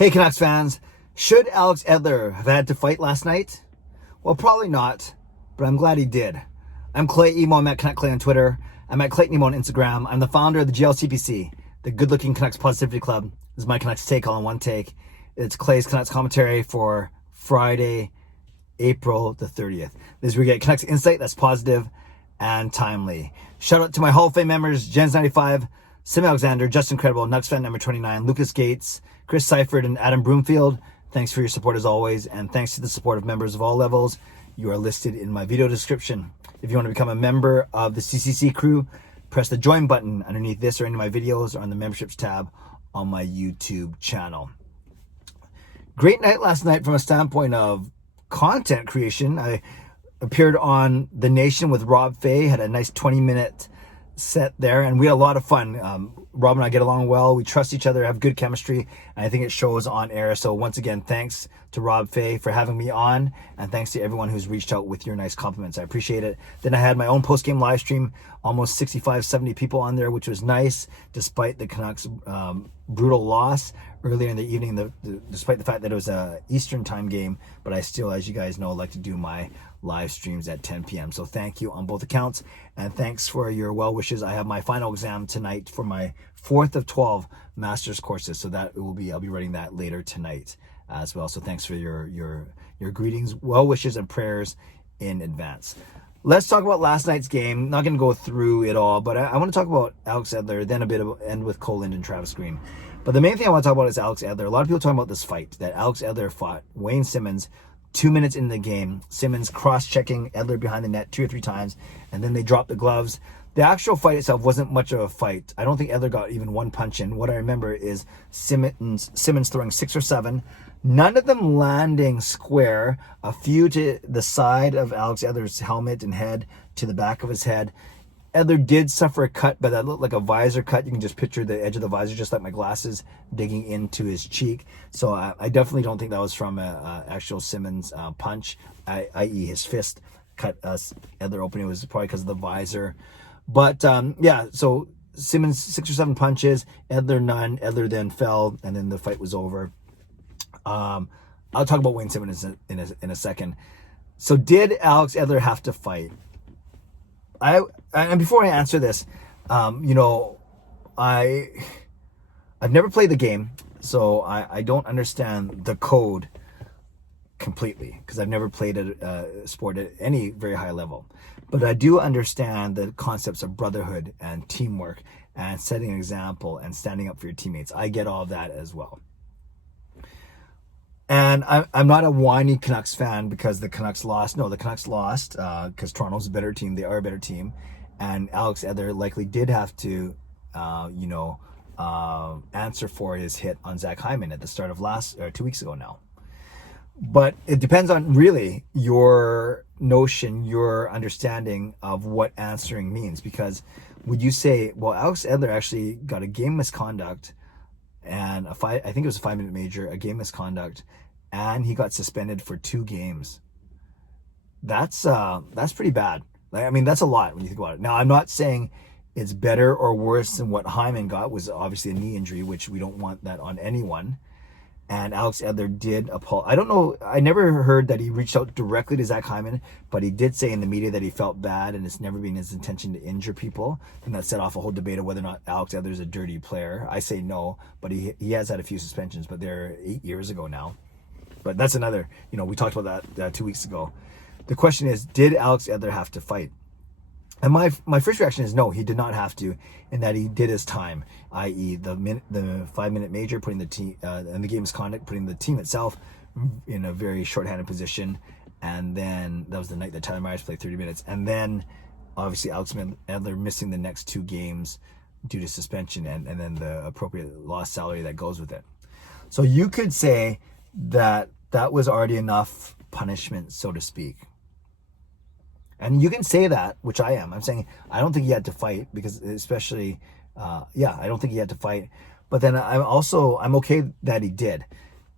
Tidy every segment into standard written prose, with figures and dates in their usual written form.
Hey Canucks fans, should Alex Edler have had to fight last night? Well, probably not, but I'm glad he did. I'm Clay Emo, I'm at Canuck Clay on Twitter. I'm at Clayton Emo on Instagram. I'm the founder of the GLCPC, the Good Looking Canucks Positivity Club. This is my Canucks take all in one take. It's Clay's Canucks commentary for Friday, April the 30th. This is where we get Canucks insight that's positive and timely. Shout out to my Hall of Fame members, Jens95, simalexander, Justin Credible, nucksfan number 29, Lucas Gates, Chris Seifried, and Adam Broomfield. Thanks for your support as always, and thanks to the support of members of all levels. You are listed in my video description. If you want to become a member of the CCC Crew, press the join button underneath this or any of my videos or on the memberships tab on my YouTube channel. Great night last night from a standpoint of content creation. I appeared on The Nation with Rob Fay, had a nice 20-minute set there, and we had a lot of fun. Rob and I get along well. We trust each other, have good chemistry, and I think it shows on air. So once again, thanks to Rob Fay for having me on, and thanks to everyone who's reached out with your nice compliments. I appreciate it. Then I had my own post-game live stream, almost 65, 70 people on there, which was nice, despite the Canucks' brutal loss earlier in the evening, despite the fact that it was a Eastern time game. But I still, as you guys know, like to do my live streams at 10 p.m. So thank you on both accounts, and thanks for your well wishes. I have my final exam tonight for my 4th of 12 master's courses, so that will be, I'll be writing that later tonight as well. So thanks for your greetings, well wishes, and prayers in advance. Let's talk about last night's game. Not going to go through it all, but I want to talk about Alex Edler, then a bit of end with Cole Lind and Travis Green. But the main thing I want to talk about is Alex Edler. A lot of people talking about this fight that Alex Edler fought Wayne Simmonds 2 minutes into the game. Simmonds cross-checking Edler behind the net 2 or 3 times, and then they dropped the gloves. The actual fight itself wasn't much of a fight. I don't think Edler got even one punch in. What I remember is Simmonds throwing 6 or 7, none of them landing square, a few to the side of Alex Edler's helmet and head, to the back of his head. Edler did suffer a cut, but that looked like a visor cut. You can just picture the edge of the visor, just like my glasses, digging into his cheek. So I definitely don't think that was from an actual Simmonds punch, i.e. his fist cut Edler open. It was probably because of the visor. But yeah, so Simmonds 6 or 7 punches, Edler none. Edler then fell, and then the fight was over. I'll talk about Wayne Simmonds in a second. So did Alex Edler have to fight? And before I answer this, I've never played the game, so I don't understand the code completely, because I've never played a sport at any very high level. But I do understand the concepts of brotherhood and teamwork and setting an example and standing up for your teammates. I get all of that as well. And I'm not a whiny Canucks fan because the Canucks lost. No, the Canucks lost because Toronto's a better team. They are a better team. And Alex Edler likely did have to, answer for his hit on Zach Hyman at the start of 2 weeks ago now. But it depends on really your notion, your understanding of what answering means. Because would you say, well, Alex Edler actually got a game misconduct and I think it was a 5-minute major, a game misconduct, and he got suspended for 2 games. That's pretty bad. I mean, that's a lot when you think about it. Now, I'm not saying it's better or worse than what Hyman got, was obviously a knee injury, which we don't want that on anyone. And Alex Edler did apologize. I don't know, I never heard that he reached out directly to Zach Hyman, but he did say in the media that he felt bad and it's never been his intention to injure people. And that set off a whole debate of whether or not Alex Edler is a dirty player. I say no, but he has had a few suspensions, but they're 8 years ago now. But that's another, we talked about that 2 weeks ago. The question is, did Alex Edler have to fight? And my first reaction is no, he did not have to, in that he did his time, i.e. the 5-minute major, putting the team, and the game misconduct, putting the team itself in a very shorthanded position. And then that was the night that Tyler Myers played 30 minutes. And then obviously Alex Edler missing the next 2 games due to suspension and then the appropriate lost salary that goes with it. So you could say that was already enough punishment, so to speak. And you can say that, which I am. I'm saying I don't think he had to fight, because especially, I don't think he had to fight. But then I'm okay that he did.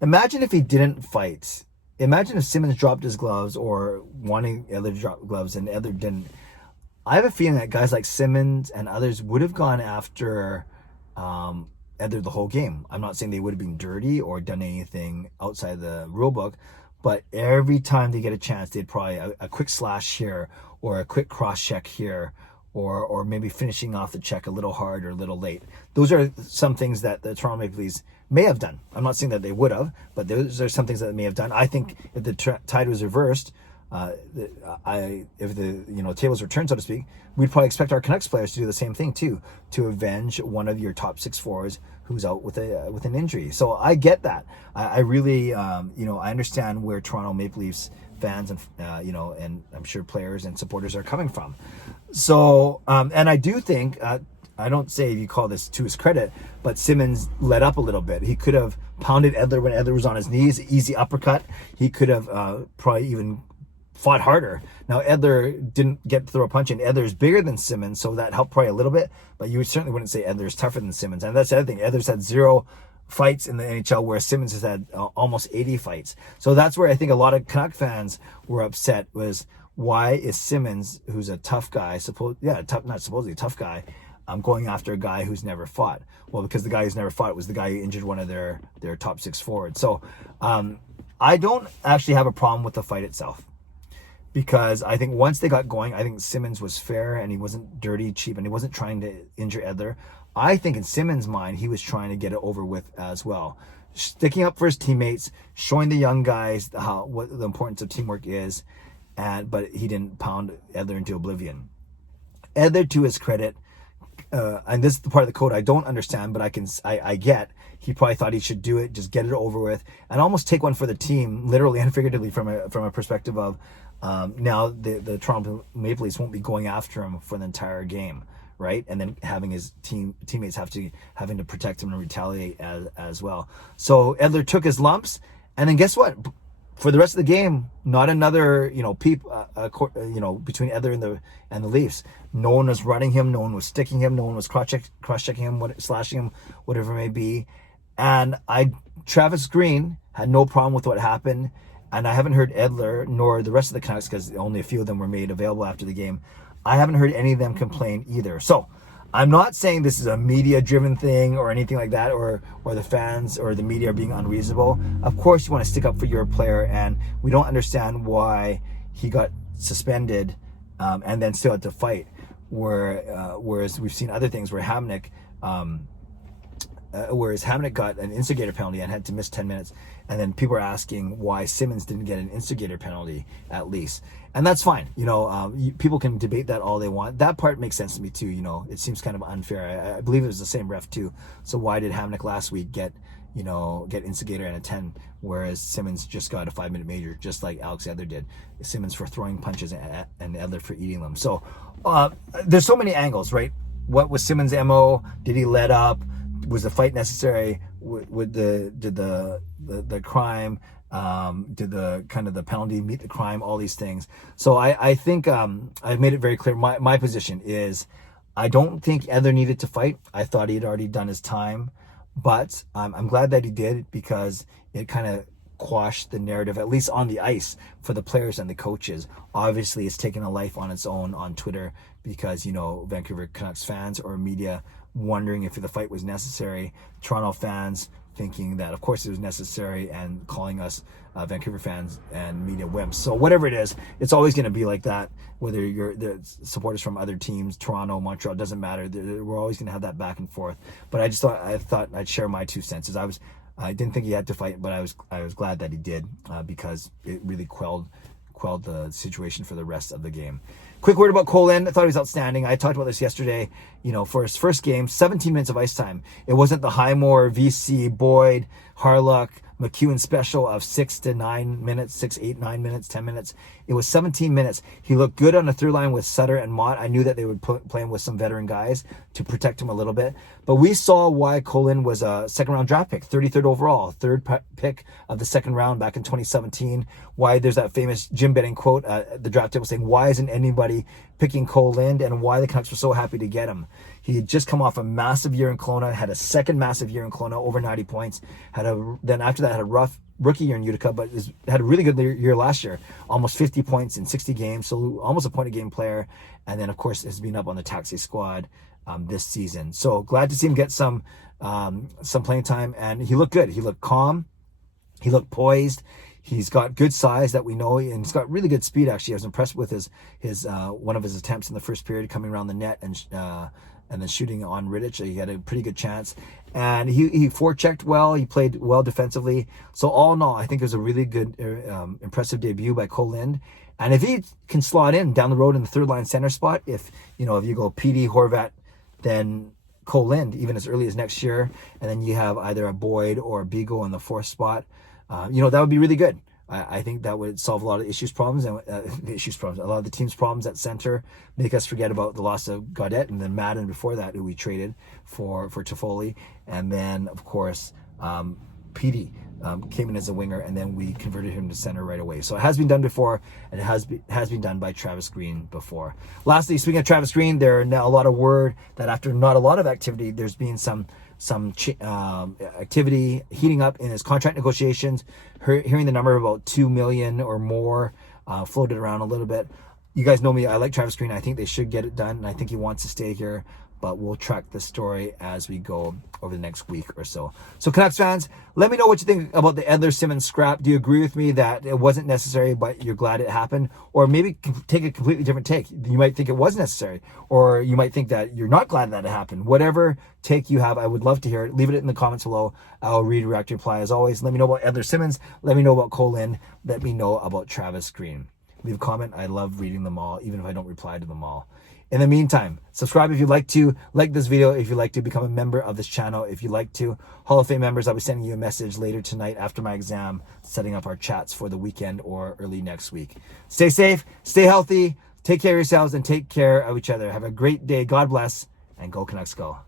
Imagine if he didn't fight. Imagine if Simmonds dropped his gloves, or wanting Edler to drop gloves and Edler didn't. I have a feeling that guys like Simmonds and others would have gone after Edler the whole game. I'm not saying they would have been dirty or done anything outside the rule book, but every time they get a chance, they'd probably a quick slash here or a quick cross check here, or maybe finishing off the check a little hard or a little late. Those are some things that the Toronto Maple Leafs may have done. I'm not saying that they would have, but those are some things that they may have done. I think if the tide was reversed, if the tables were turned, so to speak, we'd probably expect our Canucks players to do the same thing too, to avenge one of your top 6 forwards who's out with an injury. So I get that. I really I understand where Toronto Maple Leafs fans and and I'm sure players and supporters are coming from. So and I do think I don't say you call this to his credit, but Simmonds let up a little bit. He could have pounded Edler when Edler was on his knees, easy uppercut. He could have probably even fought harder. Now Edler didn't get to throw a punch, and Edler's bigger than Simmonds, so that helped probably a little bit, but you certainly wouldn't say Edler's tougher than Simmonds. And that's the other thing. Edler's had 0 fights in the NHL, where Simmonds has had almost 80 fights. So that's where I think a lot of Canuck fans were upset, was why is Simmonds, who's a tough guy, tough guy, going after a guy who's never fought? Well, because the guy who's never fought was the guy who injured one of their top 6 forwards. So I don't actually have a problem with the fight itself, because I think once they got going, I think Simmonds was fair and he wasn't dirty, cheap, and he wasn't trying to injure Edler. I think in Simmonds' mind, he was trying to get it over with as well. Sticking up for his teammates, showing the young guys what the importance of teamwork is, but he didn't pound Edler into oblivion. Edler, to his credit, and this is the part of the code I don't understand, but I get, he probably thought he should do it, just get it over with, and almost take one for the team, literally and figuratively, from a perspective of now the Toronto Maple Leafs won't be going after him for the entire game, right? And then having his teammates having to protect him and retaliate as well. So Edler took his lumps, and then guess what? For the rest of the game, not another between Edler and the Leafs. No one was running him, no one was sticking him, no one was cross checking him, slashing him, whatever it may be. And Travis Green had no problem with what happened. And I haven't heard Edler nor the rest of the Canucks, because only a few of them were made available after the game, I haven't heard any of them complain either. So I'm not saying this is a media-driven thing or anything like that, or the fans or the media are being unreasonable. Of course you want to stick up for your player, and we don't understand why he got suspended and then still had to fight. Whereas we've seen other things where Hamnick got an instigator penalty and had to miss 10 minutes. And then people are asking why Simmonds didn't get an instigator penalty at least. And that's fine. People can debate that all they want. That part makes sense to me too. It seems kind of unfair. I believe it was the same ref too. So why did Hamnick last week get instigator and a 10, whereas Simmonds just got a 5-minute major, just like Alex Edler did. Simmonds for throwing punches and Edler for eating them. So there's so many angles, right? What was Simmonds' MO? Did he let up? Was the fight necessary? Did the crime, did the penalty meet the crime? All these things. So I think I've made it very clear. My position is, I don't think Edler needed to fight. I thought he had already done his time, but I'm glad that he did, because it kind of quashed the narrative, at least on the ice, for the players and the coaches. Obviously, it's taken a life on its own on Twitter, because Vancouver Canucks fans or media wondering if the fight was necessary, Toronto fans thinking that of course it was necessary, and calling us Vancouver fans and media wimps. So whatever it is, it's always going to be like that, whether you're the supporters from other teams, Toronto, Montreal, doesn't matter. We're always going to have that back and forth. But I thought I'd share my 2 cents. I didn't think he had to fight, but I was glad that he did, because it really quelled the situation for the rest of the game. Quick word about Cole Lind. I thought he was outstanding. I talked about this yesterday. For his first game, 17 minutes of ice time. It wasn't the Highmore, VC, Boyd, Harlock, McEwen special of 6 to 9 minutes, 6, 8, 9 minutes, 10 minutes. It was 17 minutes. He looked good on the third line with Sutter and Mott. I knew that they would play him with some veteran guys to protect him a little bit. But we saw why Cole Lind was a second-round draft pick, 33rd overall, third pick of the second round back in 2017. Why there's that famous Jim Benning quote at the draft table saying, why isn't anybody picking Cole Lind, and why the Canucks were so happy to get him. He had just come off a massive year in Kelowna, had a second massive year in Kelowna, over 90 points. Then after that had a rough rookie year in Utica, but had a really good year last year, almost 50 points in 60 games, so almost a point a game player. And then of course has been up on the taxi squad this season. So glad to see him get some some playing time, and he looked good. He looked calm. He looked poised. He's got good size that we know, and he's got really good speed. Actually, I was impressed with his one of his attempts in the first period coming around the net and then shooting on Rittich. He had a pretty good chance, and he forechecked well. He played well defensively. So all in all, I think it was a really good, impressive debut by Cole Lind. And if he can slot in down the road in the third line center spot, if you go PD, Horvat, then Cole Lind, even as early as next year, and then you have either a Boyd or a Beagle in the fourth spot, that would be really good. I think that would solve a lot of problems, and a lot of the team's problems at center, make us forget about the loss of Gaudette and then Madden before that, who we traded for Toffoli, and then of course PD came in as a winger, and then we converted him to center right away. So it has been done before, and it has been done by Travis Green before. Lastly, speaking of Travis Green, there are now a lot of word that after not a lot of activity, there's been some activity heating up in his contract negotiations. Hearing the number of about $2 million or more floated around a little bit. You guys know me, I like Travis Green. I think they should get it done, and I think he wants to stay here, but we'll track the story as we go over the next week or so. So Canucks fans, let me know what you think about the Edler Simmonds scrap. Do you agree with me that it wasn't necessary, but you're glad it happened? Or maybe take a completely different take. You might think it was necessary, or you might think that you're not glad that it happened. Whatever take you have, I would love to hear it. Leave it in the comments below. I'll redirect your reply as always. Let me know about Edler Simmonds. Let me know about Cole Lind. Let me know about Travis Green. Leave a comment. I love reading them all, even if I don't reply to them all. In the meantime, subscribe if you'd like to, like this video if you'd like to, become a member of this channel if you'd like to. Hall of Fame members, I'll be sending you a message later tonight after my exam, setting up our chats for the weekend or early next week. Stay safe, stay healthy, take care of yourselves, and take care of each other. Have a great day. God bless, and go Canucks go.